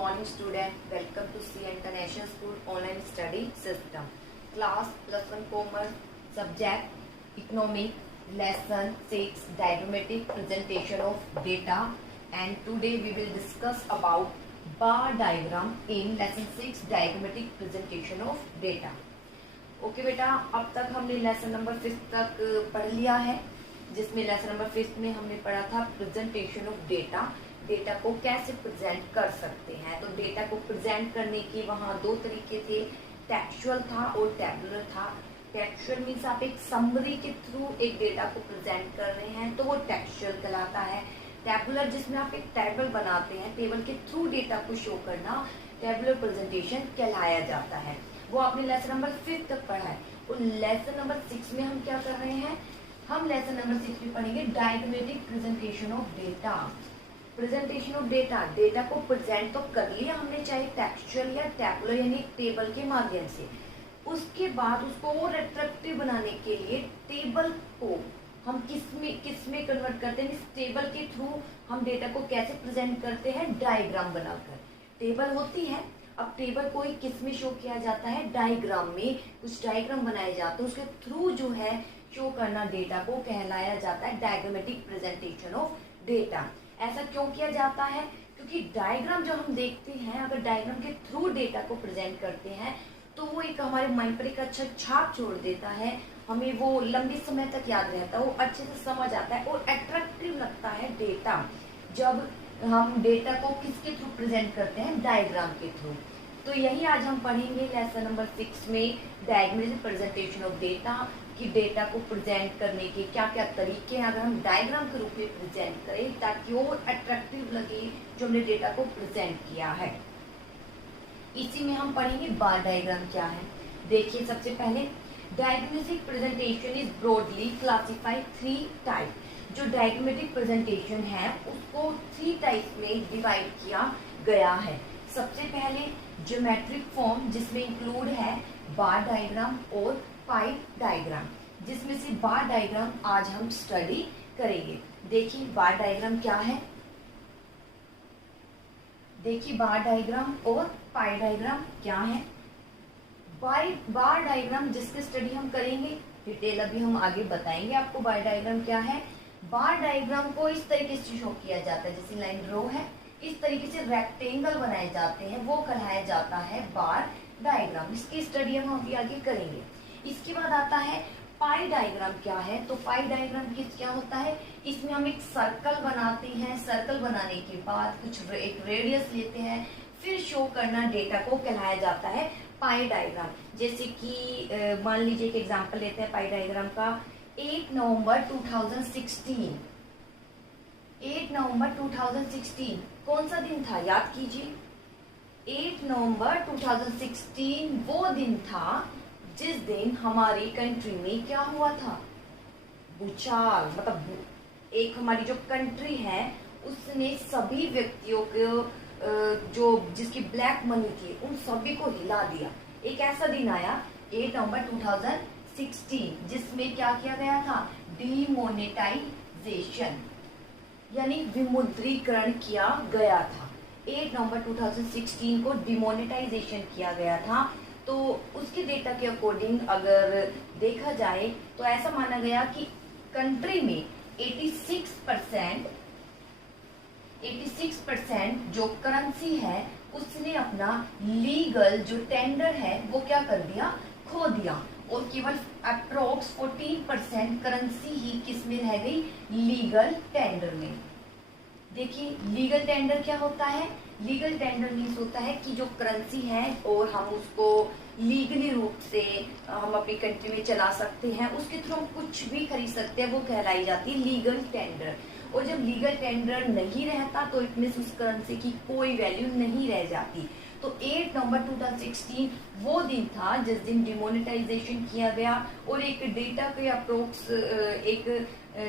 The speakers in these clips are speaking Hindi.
morning student. Welcome to C International School online study system. Class +1 Commerce subject Economic lesson 6 diagrammatic presentation of data, and today we will discuss about bar diagram in lesson 6 diagrammatic presentation of data. Okay बेटा, अब तक हमने लेसन नंबर 5 तक पढ़ लिया है, जिसमें लेसन नंबर 5 में हमने पढ़ा था प्रेजेंटेशन ऑफ डेटा। डेटा को कैसे प्रेजेंट कर सकते हैं। तो डेटा को प्रेजेंट करने के वहाँ दो तरीके थे, टेक्सचुअल था और टैबुलर था। टेक्सचुअल मीन्स आप एक समरी के थ्रू एक डेटा को प्रेजेंट कर रहे हैं तो वो टेक्सचुअल कहलाता है। टैबुलर जिसमें आप एक टेबल बनाते हैं, टेबल के थ्रू डेटा को शो करना टैबुलर प्रेजेंटेशन कहलाया जाता है। वो आपने लेसन नंबर 5 तक पढ़ा है। और लेसन नंबर 6 में हम क्या कर रहे हैं, हम लेसन नंबर 6 में पढ़ेंगे diagrammatic presentation of data. Presentation of data, data को प्रेजेंट तो कर लिया हमने, चाहे टेक्सचुअल या टैबुलर यानी टेबल के माध्यम से। उसके बाद उसको और अट्रैक्टिव बनाने के लिए टेबल को हम किस में कन्वर्ट करते हैं, इस टेबल के थ्रू हम डेटा को कैसे प्रेजेंट करते हैं, डायग्राम बनाकर। टेबल होती है, अब टेबल को किस में शो किया जाता है, डायग्राम में। कुछ डायग्राम बनाए जाते हैं, उसके थ्रू जो है शो करना डेटा को कहलाया जाता है डायग्रामेटिक प्रेजेंटेशन ऑफ डेटा। ऐसा क्यों किया जाता है, क्योंकि डायग्राम जो हम देखते हैं, अगर डायग्राम के थ्रू डेटा को प्रेजेंट करते हैं तो वो एक हमारे माइंड पर एक अच्छा छाप छोड़ देता है, हमें वो लंबे समय तक याद रहता है, वो अच्छे से समझ आता है और अट्रैक्टिव लगता है डेटा, जब हम डेटा को किसके थ्रू प्रेजेंट करते हैं, डायग्राम के थ्रू। तो यही आज हम पढ़ेंगे लेसन नंबर 6 में डायग्रामेटिक प्रेजेंटेशन ऑफ डेटा, कि डेटा को प्रेजेंट करने के क्या क्या तरीके हैं अगर हम डायग्राम के रूप में प्रेजेंट करें, ताकि और अट्रैक्टिव लगे जो हमने डेटा को प्रेजेंट किया है। इसी में हम पढ़ेंगे बार डायग्राम क्या है। देखिए, सबसे पहले diagrammatic presentation is broadly classified 3 type. जो डायग्रामेटिक प्रेजेंटेशन है उसको 3 टाइप में डिवाइड किया गया है। सबसे पहले ज्योमेट्रिक फॉर्म, जिसमें इंक्लूड है बार डायग्राम और पाई डायग्राम, जिसमें से बार डायग्राम आज हम स्टडी करेंगे। देखिए बार डायग्राम क्या है, देखिए बार डायग्राम और पाई डायग्राम क्या है। बार डायग्राम जिसकी स्टडी हम करेंगे, डिटेल अभी हम आगे बताएंगे आपको बार डायग्राम क्या है। बार डायग्राम को इस तरीके से शो किया जाता है, जैसे लाइन रो है, इस तरीके से रेक्टेंगल बनाए जाते हैं, वो कहलाया जाता है बार डायग्राम। इसकी स्टडी हम अभी आगे करेंगे। इसके बाद आता है पाई डायग्राम क्या है। तो पाई डायग्राम क्या होता है, इसमें हम एक सर्कल बनाते हैं, सर्कल बनाने के बाद कुछ एक रेडियस लेते हैं, फिर शो करना डेटा को कहलाया जाता है पाई डायग्राम। जैसे कि मान लीजिए एक एग्जांपल लेते हैं पाई डायग्राम का। 8 नवंबर 2016, 8 नवंबर 2016 कौन सा दिन था, याद कीजिए। 8 नवंबर 2016 वो दिन था जिस दिन हमारी कंट्री में क्या हुआ था, भूचाल। मतलब एक हमारी जो कंट्री है उसने सभी व्यक्तियों को जो जिसकी ब्लैक मनी थी उन सभी को हिला दिया। एक ऐसा दिन आया 8 नवंबर 2016 जिसमें क्या किया गया था, डिमोनेटाइजेशन यानी विमुद्रीकरण किया गया था। 8 नवंबर 2016 को डिमोनेटाइजेशन किया गया था। तो उसके डेटा के अकॉर्डिंग अगर देखा जाए तो ऐसा माना गया कि कंट्री में 86% जो करेंसी है उसने अपना लीगल जो टेंडर है वो क्या कर दिया, खो दिया, और केवल अप्रोक्स 14% करेंसी ही किस में रह गई, लीगल टेंडर में। देखिए लीगल टेंडर क्या होता है, लीगल टेंडर मीन्स होता है कि जो करेंसी है और हम उसको लीगली रूप से हम अपनी कंट्री में चला सकते हैं, उसके थ्रू हम कुछ भी खरीद सकते हैं, वो कहलाई जाती है लीगल टेंडर। और जब लीगल टेंडर नहीं रहता तो इट मीन्स उस करेंसी की कोई वैल्यू नहीं रह जाती। तो 8 नवंबर 2016 वो दिन था जिस दिन डिमोनेटाइजेशन किया गया और एक डेटा के अप्रोक्स एक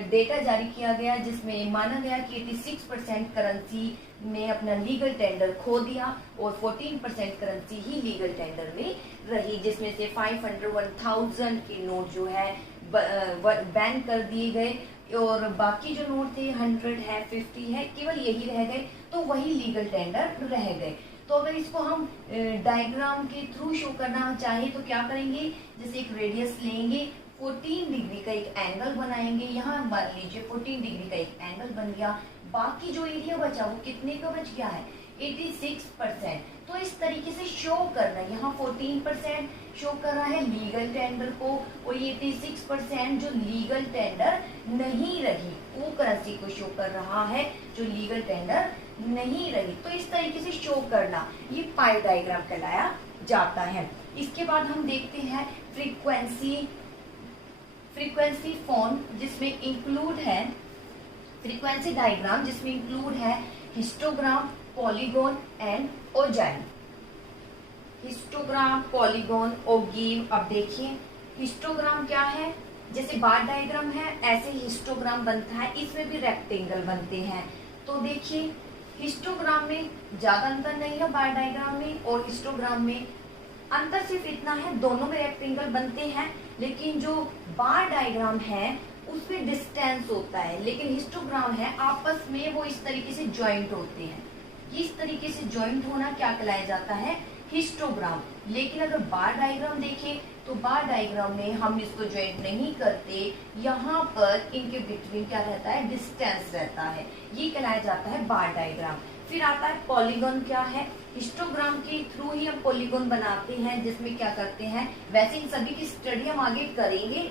डेटा जारी किया गया जिसमें माना गया कि 86% करेंसी ने अपना लीगल टेंडर खो दिया और 14% करेंसी ही लीगल टेंडर में रही, जिसमें से 500, 1000 के नोट जो है बैन कर दिए गए और बाकी जो नोट थे 100 है, 50 है, केवल यही रह गए, तो वही लीगल टेंडर रह गए। तो अगर इसको हम डायग्राम के थ्रू शो करना चाहे तो क्या करेंगे, जैसे एक रेडियस लेंगे, 14 डिग्री का एक एंगल बनाएंगे, यहाँ मान लीजिए 14 डिग्री का एक एंगल बन गया, बाकी जो एरिया बचा वो कितने का बच गया है, 86%। तो इस तरीके से शो करना, यहाँ 14% शो कर रहा है लीगल टेंडर को, और ये 86% जो लीगल टेंडर नहीं रही वो करेंसी को शो कर रहा है, जो लीगल टेंडर नहीं रही। तो इस तरीके से शो करना ये पाई डायग्राम कहलाया जाता है। इसके बाद हम देखते हैं फ्रीक्वेंसी फॉर्म, जिसमें इंक्लूड है फ्रीक्वेंसी डायग्राम, जिसमें इंक्लूड है histogram, polygon and ogive. Histogram, polygon, ogive. अब देखिए हिस्टोग्राम क्या है, जैसे बार डायग्राम है ऐसे हिस्टोग्राम बनता है, इसमें भी रेक्टेंगल बनते हैं। तो देखिए हिस्टोग्राम में ज्यादा अंतर नहीं है बार डायग्राम में और हिस्टोग्राम में, अंतर सिर्फ इतना है दोनों में रेक्टेंगल बनते हैं, लेकिन जो बार डायग्राम है उसमें डिस्टेंस होता है, लेकिन हिस्टोग्राम है आपस में वो इस तरीके से ज्वाइंट होते हैं। इस तरीके से ज्वाइंट होना क्या कहलाया जाता है, हिस्टोग्राम। लेकिन अगर बार डायग्राम देखें तो बार डायग्राम में हम इसको ज्वाइंट नहीं करते, यहाँ पर इनके बिटवीन क्या रहता है, डिस्टेंस रहता है, ये कहलाया जाता है बार डायग्राम। फिर आता है पॉलीगॉन। क्या है, हिस्टोग्राम के थ्रू ही हम पॉलीगॉन बनाते हैं, जिसमें क्या करते हैं, वैसे इन सभी की स्टडी हम आगे करेंगे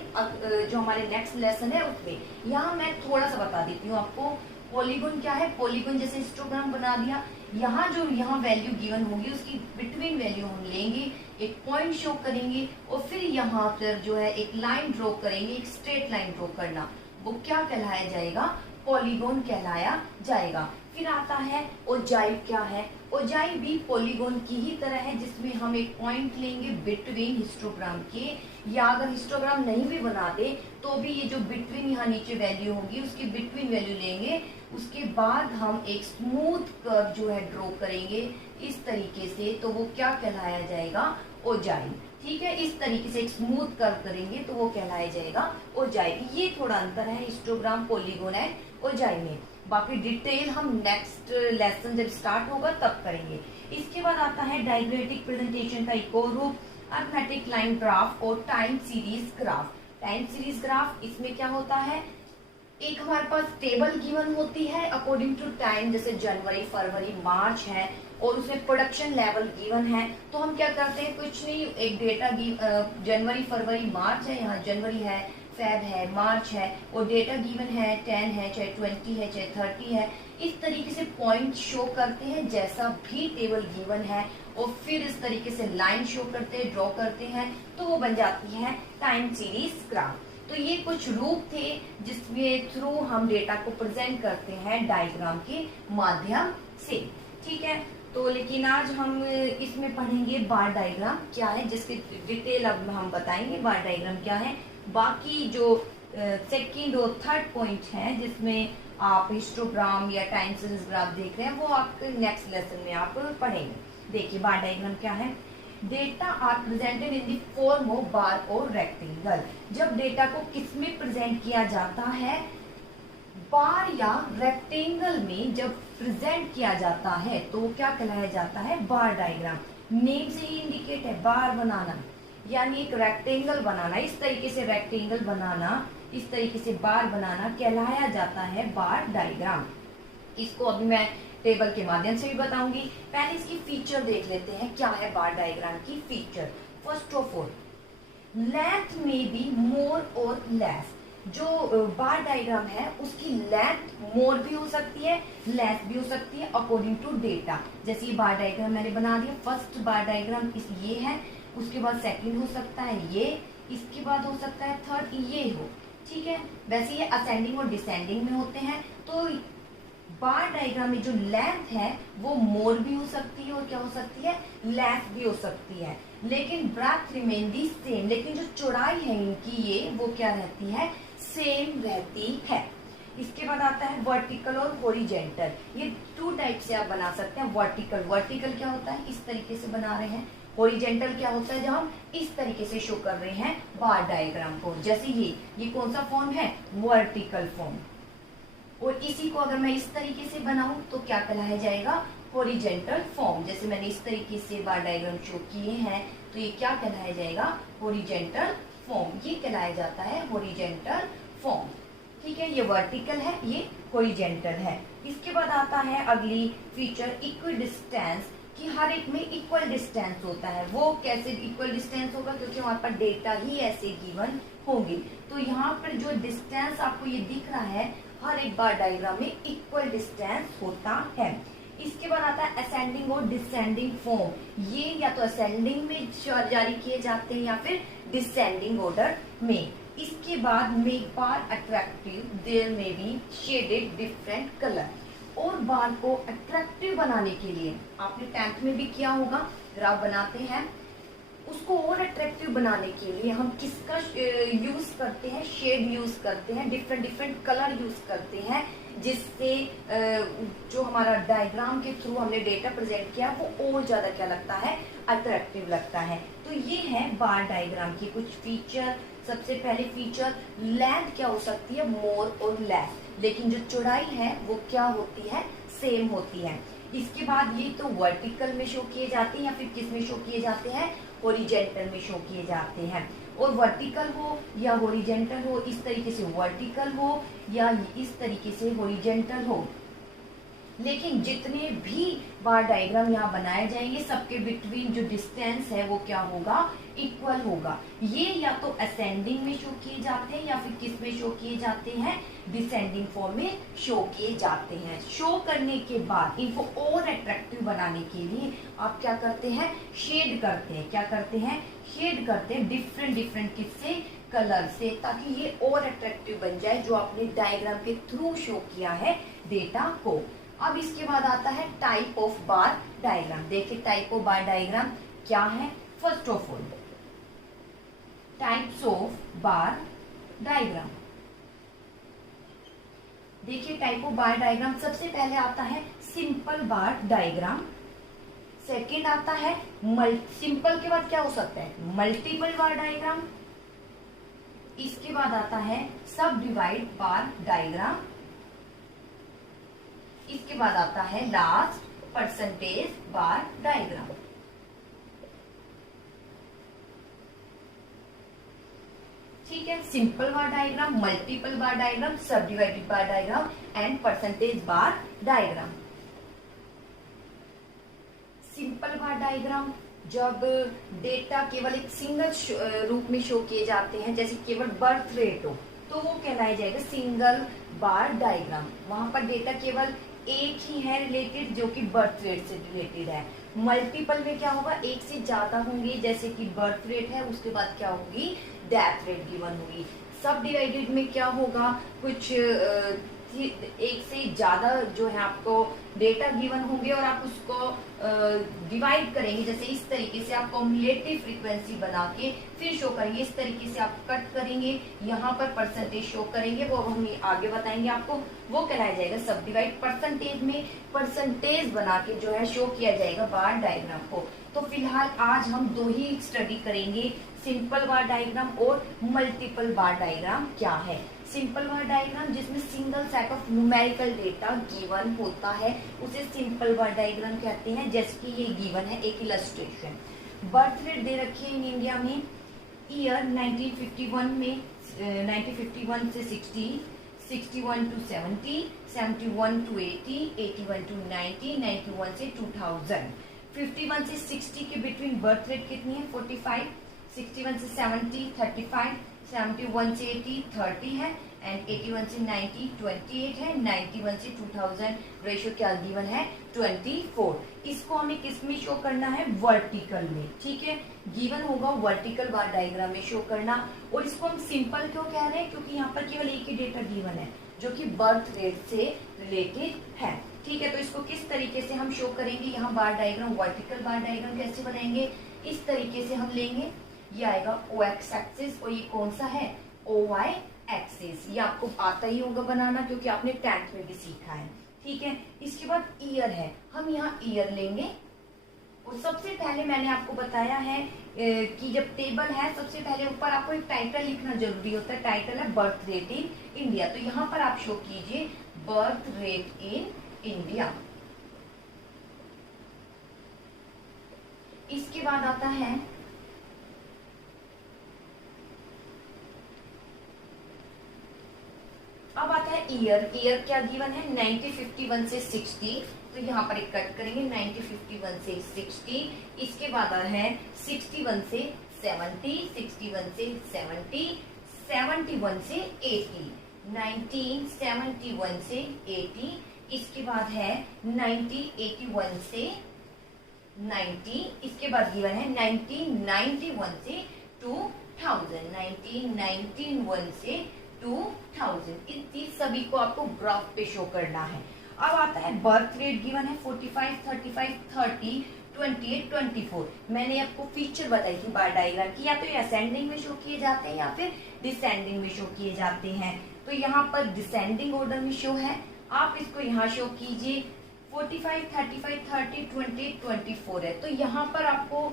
जो हमारे नेक्स्ट लेसन है उसमें। यहाँ मैं थोड़ा सा बता देती हूँ आपको पॉलीगॉन क्या है। पॉलीगॉन जैसे हिस्टोग्राम बना दिया, यहाँ जो यहाँ वैल्यू गिवन होगी उसकी बिटवीन वैल्यू हम लेंगे, एक पॉइंट शो करेंगे और फिर यहाँ पर जो है एक लाइन ड्रॉ करेंगे, एक स्ट्रेट लाइन ड्रॉ करना, वो क्या कहलाया जाएगा, पॉलीगॉन कहलाया जाएगा। फिर आता है ओजाइव। क्या है, ओजाइव भी पॉलीगॉन की ही तरह है, जिसमें हम एक पॉइंट लेंगे बिटवीन हिस्टोग्राम के, या अगर हिस्टोग्राम नहीं भी बनाते तो भी ये जो बिटवीन यहाँ नीचे वैल्यू होगी उसकी बिटवीन वैल्यू लेंगे, उसके बाद हम एक स्मूथ कर्व जो है ड्रॉ करेंगे इस तरीके से, तो वो क्या कहलाया जाएगा, ओजाइव। ठीक है, इस तरीके से एक स्मूथ कर्व करेंगे तो वो कहलाया जाएगा ओजाइव। ये थोड़ा अंतर है हिस्टोग्राम, पॉलीगॉन एंड ओजाइव में। बाकी डिटेल हम नेक्स्ट लेसन जब स्टार्ट होगा तब करेंगे। इसके बाद आता है डायग्रामेटिक प्रेजेंटेशन का एक और रूप, अरिथमेटिक लाइन ग्राफ और time series graph. Time series graph, इसमें क्या होता है, एक हमारे पास टेबल गिवन होती है अकॉर्डिंग टू टाइम, जैसे जनवरी, फरवरी, मार्च है और उसमें प्रोडक्शन लेवल गिवन है। तो हम क्या करते हैं, कुछ नहीं, एक डेटा जनवरी, फरवरी, मार्च है, यहाँ जनवरी है, फेब है, मार्च है और डेटा गिवन है 10 है, चाहे 20 है, चाहे 30 है। इस तरीके से पॉइंट शो करते हैं जैसा भी टेबल गिवन है और फिर इस तरीके से लाइन शो करते हैं, ड्रॉ करते हैं, तो वो बन जाती है टाइम सीरीज ग्राफ। तो ये कुछ रूप थे जिसमें थ्रू हम डेटा को प्रेजेंट करते हैं डायग्राम के माध्यम से। ठीक है, तो लेकिन आज हम इसमें पढ़ेंगे बार डायग्राम क्या है, जिसकी डिटेल अब हम बताएंगे बार डायग्राम क्या है। बाकी जो सेकंड और थर्ड पॉइंट है जिसमें आप हिस्टोग्राम या टाइम सीरीज ग्राफ देख रहे हैं, वो आपके नेक्स्ट लेसन में आप पढ़ेंगे। देखिए बार डायग्राम क्या है, data are presented in the form of bar और रेक्टेंगल। जब डेटा को किसमें प्रेजेंट किया जाता है, बार या रेक्टेंगल में जब प्रेजेंट किया जाता है तो क्या कहलाया जाता है, बार डायग्राम। नेम से ही इंडिकेट है, बार बनाना यानी एक रेक्टेंगल बनाना, इस तरीके से रेक्टेंगल बनाना, इस तरीके से बार बनाना कहलाया जाता है बार डायग्राम। इसको अभी मैं टेबल के माध्यम से भी बताऊंगी। पहले इसकी फीचर देख लेते हैं, क्या है बार डायग्राम की feature. First of all, length में बी मोर और लेस। जो बार डायग्राम है उसकी लेंथ मोर भी हो सकती है, लेस भी हो सकती है अकॉर्डिंग टू डेटा। जैसे ये बार डायग्राम मैंने बना दिया, फर्स्ट बार डायग्राम इस ये है, उसके बाद सेकंड हो सकता है ये, इसके बाद हो सकता है थर्ड ये हो। ठीक है, वैसे ये असेंडिंग और डिसेंडिंग में होते हैं। तो बार डायग्राम में जो लेंथ है वो मोर भी हो सकती है और क्या हो सकती है, लेस भी हो सकती है, लेकिन ब्रेथ रिमेन दी सेम। लेकिन जो चौड़ाई है इनकी ये वो क्या रहती है, सेम रहती है। इसके बाद आता है वर्टिकल और हॉरिजेंटल। ये टू टाइप से आप बना सकते हैं। वर्टिकल क्या होता है, इस तरीके से बना रहे हैं। हॉरिजेंटल क्या होता है, जब हम इस तरीके से शो कर रहे हैं बार डायग्राम को। जैसे ये कौन सा फॉर्म है, वर्टिकल फॉर्म। और इसी को अगर मैं इस तरीके से बनाऊं तो क्या कहलाया जाएगा, हॉरिजेंटल फॉर्म। जैसे मैंने इस तरीके से बार डायग्राम शो किए हैं, तो ये क्या कहलाया जाएगा, हॉरिजेंटल फॉर्म। ये कहलाया जाता है हॉरिजेंटल फॉर्म। ठीक है, ये वर्टिकल है, ये हॉरिजेंटल है। इसके बाद आता है अगली फीचर इक्वल डिस्टेंस, कि हर एक में इक्वल डिस्टेंस होता है। वो कैसे इक्वल डिस्टेंस होगा, क्योंकि हमारे पास डेटा ही ऐसे गिवन होंगे। तो यहाँ पर जो डिस्टेंस आपको ये दिख रहा है, हर एक बार डायग्राम में इक्वल डिस्टेंस होता है। इसके बाद आता है असेंडिंग और डिसेंडिंग फॉर्म। ये या तो असेंडिंग में जारी किए जाते हैं या फिर डिसेंडिंग ऑर्डर में। इसके बाद मेक बार अट्रैक्टिव, देयर में बी शेडेड डिफरेंट कलर। और बार को अट्रैक्टिव बनाने के लिए, आपने 10th में भी किया होगा, ग्राफ बनाते हैं, उसको और अट्रैक्टिव बनाने के लिए हम किसका यूज करते हैं, शेड यूज करते हैं, डिफरेंट डिफरेंट कलर यूज करते हैं, जिससे जो हमारा डायग्राम के थ्रू हमने डेटा प्रेजेंट किया वो और ज्यादा क्या लगता है, अट्रैक्टिव लगता है। तो ये है बार डायग्राम की कुछ फीचर। सबसे पहले फीचर, लेंथ क्या हो सकती है, मोर और लेस, लेकिन जो चौड़ाई है वो क्या होती है, सेम होती है। इसके बाद ये तो वर्टिकल में शो किए जाते हैं या फिर किस में शो किए जाते हैं, हॉरिजेंटल में शो किए जाते हैं। और वर्टिकल हो या हॉरिजेंटल हो, इस तरीके से वर्टिकल हो या इस तरीके से हॉरिजेंटल हो, लेकिन जितने भी बार डायग्राम यहाँ बनाए जाएंगे सबके बिटवीन जो डिस्टेंस है वो क्या होगा, इक्वल होगा। ये या तो असेंडिंग में शो किए जाते हैं या फिर किस में शो किए जाते हैं, डिसेंडिंग फॉर्म में शो किए जाते हैं। शो करने के बाद इनको और अट्रैक्टिव बनाने के लिए आप क्या करते हैं, शेड करते हैं। क्या करते हैं, शेड करते हैं डिफरेंट डिफरेंट किससे, कलर से, ताकि ये और अट्रैक्टिव बन जाए जो आपने डायग्राम के थ्रू शो किया है डेटा को। अब इसके बाद आता है टाइप ऑफ बार डायग्राम। देखिए टाइप ऑफ बार डायग्राम क्या है। First of all types of bar diagram. देखिए टाइप ऑफ बार डायग्राम, सबसे पहले आता है सिंपल बार डायग्राम। सेकंड आता है सिंपल के बाद क्या हो सकता है, मल्टीपल बार डायग्राम। इसके बाद आता है सब डिवाइड बार डायग्राम। इसके बाद आता है लास्ट परसेंटेज बार डायग्राम। ठीक है, सिंपल बार डायग्राम, मल्टीपल बार डायग्राम, सब divided bar diagram and percentage bar diagram. Simple bar diagram जब डेटा केवल एक सिंगल रूप में शो किए जाते हैं, जैसे केवल बर्थ रेट हो, तो वो कहलाया जाएगा सिंगल बार डायग्राम। वहां पर डेटा केवल एक ही है रिलेटेड, जो कि बर्थ रेट से रिलेटेड है। मल्टीपल में क्या होगा, एक से ज्यादा होंगे, जैसे कि बर्थ रेट है, उसके बाद क्या होगी, डेथ रेट गिवन होगी। सब डिवाइडेड में क्या होगा, कुछ एक से ज्यादा जो है आपको डेटा गिवन होंगे और आप उसको डिवाइड करेंगे, जैसे इस तरीके से आप कॉम्युलेटिव फ्रीक्वेंसी बना के फिर शो करेंगे। इस तरीके से आप कट करेंगे, यहाँ पर परसेंटेज शो करेंगे, वो हम आगे बताएंगे आपको, वो कहलाया जाएगा सब डिवाइड। परसेंटेज में परसेंटेज बना के जो है शो किया जाएगा बार डायग्राम को। तो फिलहाल आज हम दो ही स्टडी करेंगे, सिंपल बार डायग्राम और मल्टीपल बार डायग्राम क्या है। सिंपल बार डायग्राम जिसमें single set of numerical data given होता है, उसे सिंपल बार डायग्राम कहते हैं। जैसे कि ये गिवन है एक इलस्ट्रेशन, बर्थ रेट दे रखी है इन इंडिया में, ईयर 1951 में 1951 से 60, 61 to 70, 71 to 80, 81 to 90, 91 से 2000। 51 से 60 के बिटवीन बर्थ रेट कितनी है, 45, 61 से 70 35, 71 से 80 30 है एंड 81 से 90 28 है, 91 से 2000 रेशियो क्या गिवन है, 24। इसको हमें किस में शो करना है, वर्टिकल में। ठीक है, गिवन होगा वर्टिकल बार डायग्राम में शो करना। और इसको हम सिंपल क्यों कह रहे हैं, क्योंकि यहाँ पर केवल एक ही डेटा गिवन है जो कि बर्थ रेट से रिलेटेड है। ठीक है, तो इसको किस तरीके से हम शो करेंगे, यहाँ बार डायग्राम, वर्टिकल बार डायग्राम कैसे बनाएंगे, इस तरीके से हम लेंगे। ये आएगा ओ एक्स एक्सिस और ये कौन सा है, ओ वाई एक्सिस। ये आपको आता ही होगा बनाना क्योंकि आपने 10th में भी सीखा है। ठीक है, इसके बाद ईयर है, हम यहाँ ईयर लेंगे। और सबसे पहले मैंने आपको बताया है कि जब टेबल है सबसे पहले ऊपर आपको एक टाइटल लिखना जरूरी होता है। टाइटल है बर्थ रेट इन इंडिया, तो यहाँ पर आप शो कीजिए बर्थ रेट इन इंडिया। इसके बाद आता है अब आता है ईयर। ईयर क्या गिवन है 90, 51 से 60, तो यहाँ पर एक कट करेंगे 90, 51 से 60। इसके बाद है 61 से 70, 61 से 70, 71 से 80, 1971 से 80। इसके बाद है 90, 81 से 90। इसके बाद गिवन है 1991 से 2000, 1991 से 2000। इन सभी को आपको ग्राफ पे शो करना है। अब आता है बर्थ रेट गिवन है 45, 35, 30, 28, 24। मैंने आपको फीचर बताई थी बार डायग्राम की, या तो ये असेंडिंग में शो किए जाते हैं या फिर डिसेंडिंग में शो किए जाते हैं। तो यहाँ पर डिसेंडिंग ऑर्डर में शो है, आप इसको यहाँ शो कीजिए। 45, 35, 30, 28, 24 है, तो यहाँ पर आपको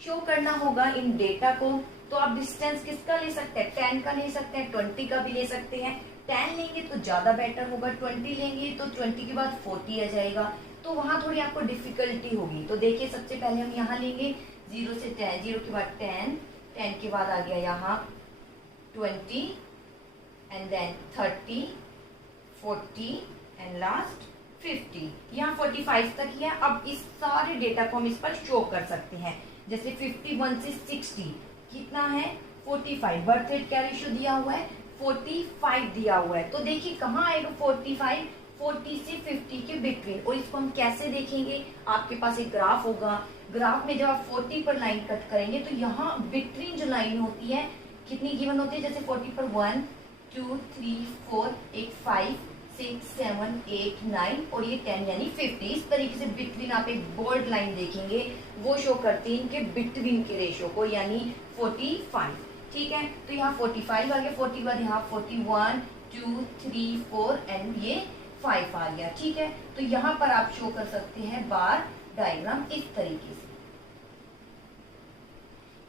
शो करना होगा इन डेटा को। तो आप डिस्टेंस किसका ले सकते हैं, 10 का ले सकते हैं, 20 का भी ले सकते हैं। 10 लेंगे तो ज्यादा बेटर होगा, 20 लेंगे तो 20 के बाद 40 आ जाएगा, तो वहां थोड़ी आपको डिफिकल्टी होगी। तो देखिए सबसे पहले हम यहाँ लेंगे 0 से 10, 0 के बाद 10, 10 के बाद आ गया यहाँ 20 एंड देन 30, 40 एंड लास्ट 50। यहाँ 45 तक ही है। अब इस सारे डेटा को हम इस पर शो कर सकते हैं। जैसे 51 से 60 कितना है 45, बर्थ रेट क्या रेशियो दिया हुआ है 45 दिया हुआ है। तो देखिए कहाँ आएगा 45, 40 से 50 के बिटवीन। और इसको हम कैसे देखेंगे, आपके पास एक ग्राफ होगा, ग्राफ में जब आप 40 पर लाइन कट करेंगे तो यहाँ बिटवीन जो लाइन होती है कितनी गिवन होती है, जैसे 40 पर 1, 2, 3, 4, एक 5, 6, 7, 8, 9 और ये 10 यानी 50। इस तरीके से बिटवीन आप एक बोल्ड लाइन देखेंगे, वो शो करती है इनके बिटवीन के रेशियो को, यानी 45। ठीक है, तो यहाँ 45 आ गया, 40 के बाद यहाँ 41, 2, 3, 4 एंड ये 5 आ गया। ठीक है, तो यहाँ पर आप शो कर सकते हैं बार डायग्राम इस तरीके से।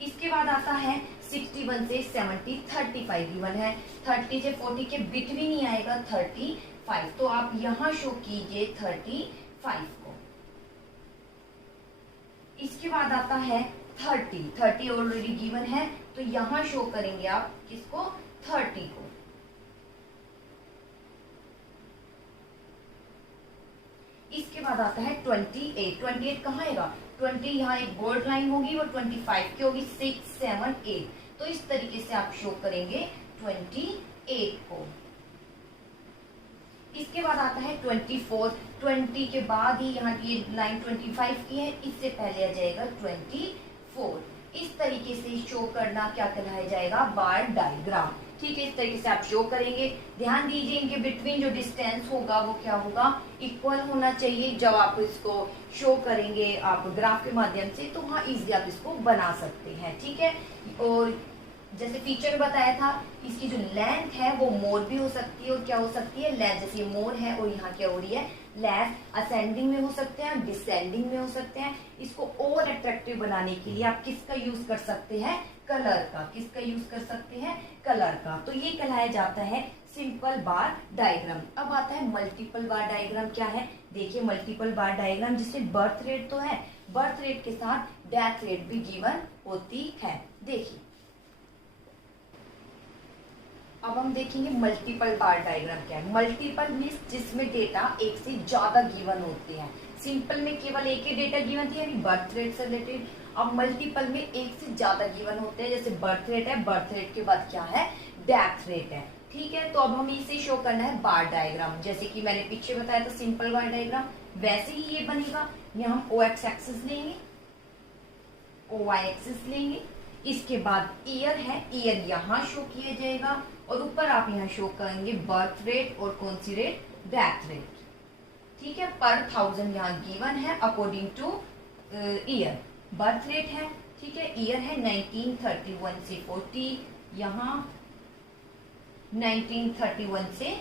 इसके बाद आता है 61 से 70, 35 गिवन है, 30 से 40 के बिटवीन ही आएगा 35, तो आप यहाँ शो कीजिए 35 को। इसके बाद आता है 30 ऑलरेडी गिवन है, तो यहाँ शो करेंगे आप किसको 30 को। इसके बाद आता है 28 कहाँ आएगा 20, यहाँ एक बोल्ड लाइन होगी वो 25 की होगी, 6, 7, 8। तो इस तरीके से आप शो करेंगे 28 को। इसके बाद आता है 24, 20 के बाद ही यहाँ की लाइन 25 की है, इससे पहले आ जाएगा 24। इस तरीके से शो करना क्या कहलाया जाएगा बार डायग्राम। ठीक है, इस तरीके से आप शो करेंगे। ध्यान दीजिए इनके बिटवीन जो डिस्टेंस होगा वो क्या होगा इक्वल होना चाहिए। जब आप इसको शो करेंगे आप ग्राफ के माध्यम से, तो वहाँ इजीली आप इसको बना सकते हैं। ठीक है, और जैसे फीचर बताया था इसकी जो लेंथ है वो मोर भी हो सकती है, और क्या हो सकती है लेस। जैसे ये मोर है और यहाँ क्या हो रही है लेस, असेंडिंग में हो सकते हैं, डिसेंडिंग में हो सकते हैं। इसको और अट्रैक्टिव बनाने के लिए आप किसका यूज कर सकते हैं कलर का। किसका यूज कर सकते हैं कलर का। तो ये कहलाया जाता है सिंपल बार डायग्राम। अब आता है मल्टीपल बार डायग्राम। क्या है देखिए मल्टीपल बार डायग्राम, जिससे बर्थ रेट तो है, बर्थ रेट के साथ डेथ रेट भी गिवन होती है। देखिए अब हम देखेंगे मल्टीपल बार डायग्राम क्या है। मल्टीपल मीन्स जिसमें डेटा एक से ज्यादा गिवन होते हैं। सिंपल में केवल एक ही डेटा गिवन थी यानी बर्थ रेट से रिलेटेड। अब मल्टीपल में एक से ज्यादा गिवन होते हैं, जैसे बर्थ रेट है, बर्थ रेट के बाद क्या है डेथ रेट है। ठीक है, तो अब हमें इसे शो करना है बार डायग्राम। जैसे कि मैंने पीछे बताया था सिंपल बार डायग्राम, वैसे ही ये बनेगा। यहाँ हम OX एक्सिस लेंगे, OY एक्सिस लेंगे, इसके बाद ईयर है, ईयर यहाँ शो किया जाएगा, और ऊपर आप यहाँ शो करेंगे बर्थ रेट और कौन सी रेट डेथ रेट। ठीक है, पर 1000 यहाँ गिवन है according two year. Birth rate है, ठीक है, ईयर है 1931 से 40, यहाँ 1931 से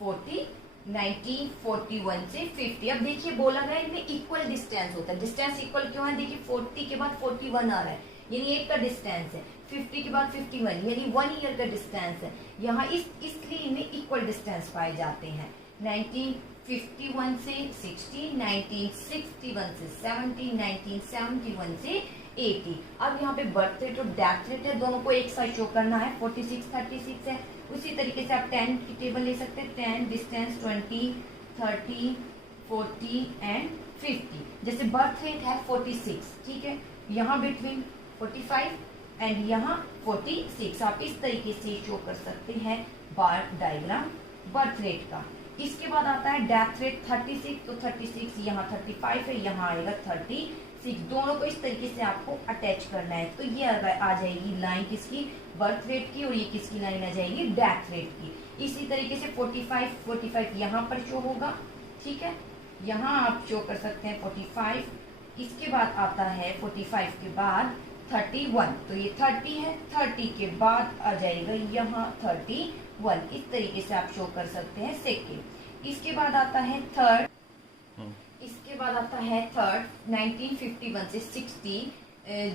40, 1941 से 50। अब देखिए बोला गया इनमें इक्वल डिस्टेंस होता है। डिस्टेंस इक्वल क्यों है, देखिए 40 के बाद 41 आ रहा है यानी एक का डिस्टेंस है, 50 के बाद 51 यानी 1 ईयर का डिस्टेंस है। यहाँ इसलिए इनमें इक्वल डिस्टेंस पाए जाते हैं। 1951 से 60, 1961 से 70, 1971 से 80। अब यहाँ पे बर्थ रेट और डेथ रेट है, दोनों को एक साथ शो करना है। 46, 36 है। उसी तरीके से आप 10 की टेबल ले सकते हैं। 10, डिस्टेंस 20, 30, 40 एंड 50। जैसे बर्थ रेट है 46, ठीक है, यहाँ बिटवीन 45 एंड यहाँ 46। आप इस तरीके से शो कर सकते हैं बार डायग्राम बर्थ रेट का। इसके बाद आता है डेथ रेट 36, तो 36 यहाँ 35 है, यहाँ आएगा 36। दोनों को इस तरीके से आपको अटैच करना है। तो ये आ जाएगी लाइन किसकी, बर्थ रेट की, और ये किसकी लाइन आ जाएगी, डेथ रेट की। इसी तरीके से 45 यहाँ पर शो होगा, ठीक है, यहाँ आप शो कर सकते हैं 45। इसके बाद आता है 45 के बाद 31, तो ये 30 है। 30 के बाद आ जाएगा यहाँ 31। इस तरीके से आप शो कर सकते हैं सेकेंड। इसके बाद आता है थर्ड। 1951 से 60,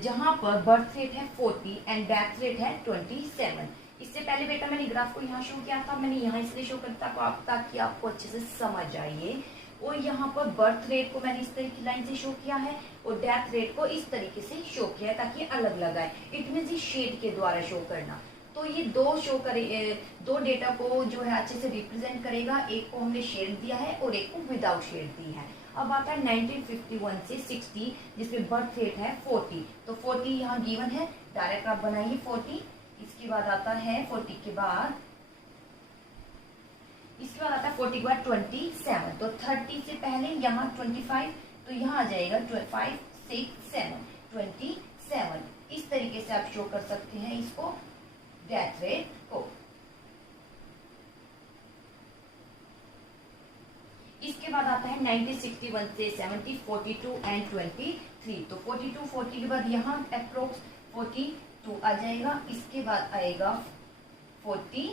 जहां पर बर्थ रेट है 40 एंड डेथ रेट है 27। इससे पहले बेटा मैंने ग्राफ को यहाँ शो किया था, मैंने यहाँ इसलिए शो करता ताकि आपको अच्छे से समझ आइए। और यहाँ पर बर्थ रेट को मैंने इस तरह की लाइन से शो किया है और डेथ रेट को इस तरीके से शो किया है ताकि अलग लगाए। इट मींस ये शेड के द्वारा शो करना। तो ये दो डेटा को जो है अच्छे से रिप्रेजेंट करेगा। एक को हमने शेड दिया है और एक को विदाउट शेड दी है। अब आता है 1951 से 60, जिसमें बर्थ रेट है 40, तो 40 यहाँ गिवन है, डायरेक्ट आप बनाइए 40। इसके बाद आता है 40 के बाद 40 के बाद 27, तो 30 से पहले यहाँ 25, तो यहाँ आ जाएगा 5, 6, 7, 27। इस तरीके से आप शो कर सकते हैं इसको, डेथ रेट को। इसके बाद आता है 1961 से 70, 42 एंड 23, तो 42, 40 के बाद यहाँ अप्रोक्स 42 आ जाएगा। इसके बाद आएगा 40,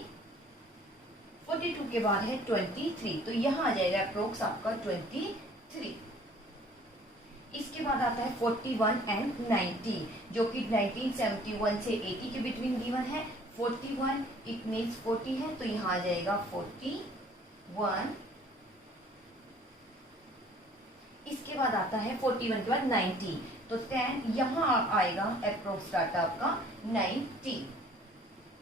42 के बाद है 23, तो यहाँ आ जाएगा अप्रोक्स आपका 23। इसके बाद आता है 41 एंड 90, जो कि 1971 से 80 के बिटवीन गिवन है। 41 इट मीन्स 40 है, तो यहाँ आ जाएगा 41। इसके बाद आता है 41 के बाद 90, तो 10 यहाँ आएगा अप्रोक्स डाटा आपका 90,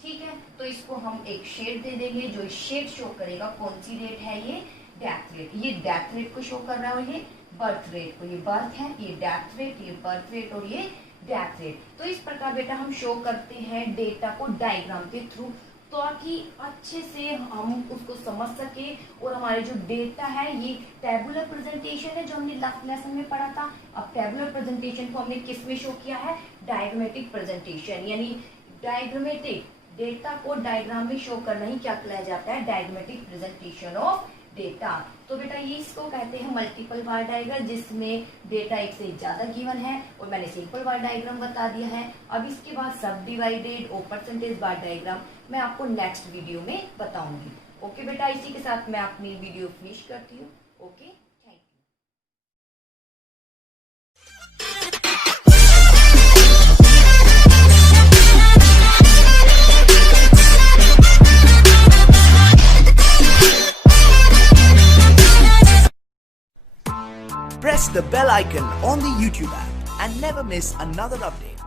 ठीक है। तो इसको हम एक शेड दे देंगे, जो शेड शो करेगा कौन सी रेट है, ये डेथ रेट। ये डेथ रेट को शो कर रहा है और ये बर्थ रेट को, ये बर्थ है, ये डेथ रेट, ये बर्थ रेट और ये डेथ रेट। तो इस प्रकार बेटा हम शो करते हैं डेटा को डायग्राम के थ्रू, ताकि अच्छे से हम उसको समझ सके। और हमारे जो डेटा है ये टेबुलर प्रेजेंटेशन है, जो हमने लास्ट लेसन में पढ़ा था। अब टेबुलर प्रेजेंटेशन को हमने किस में शो किया है, डायग्रामेटिक प्रेजेंटेशन, यानी डायग्रामेटिक डेटा को डायग्राम में शो करना ही क्या कहलाया जाता है, डायग्रामेटिक प्रेजेंटेशन ऑफ डेटा। तो बेटा ये इसको कहते हैं मल्टीपल बार डायग्राम, जिसमें डेटा एक से ज्यादा गिवन है और मैंने सिंपल बार डायग्राम बता दिया है। अब इसके बाद सब डिवाइडेड और परसेंटेज बार डायग्राम मैं आपको नेक्स्ट वीडियो में बताऊंगी। ओके बेटा, इसी के साथ मैं अपनी वीडियो फिनिश करती हूँ। Okay. Press the bell icon on the YouTube app and never miss another update.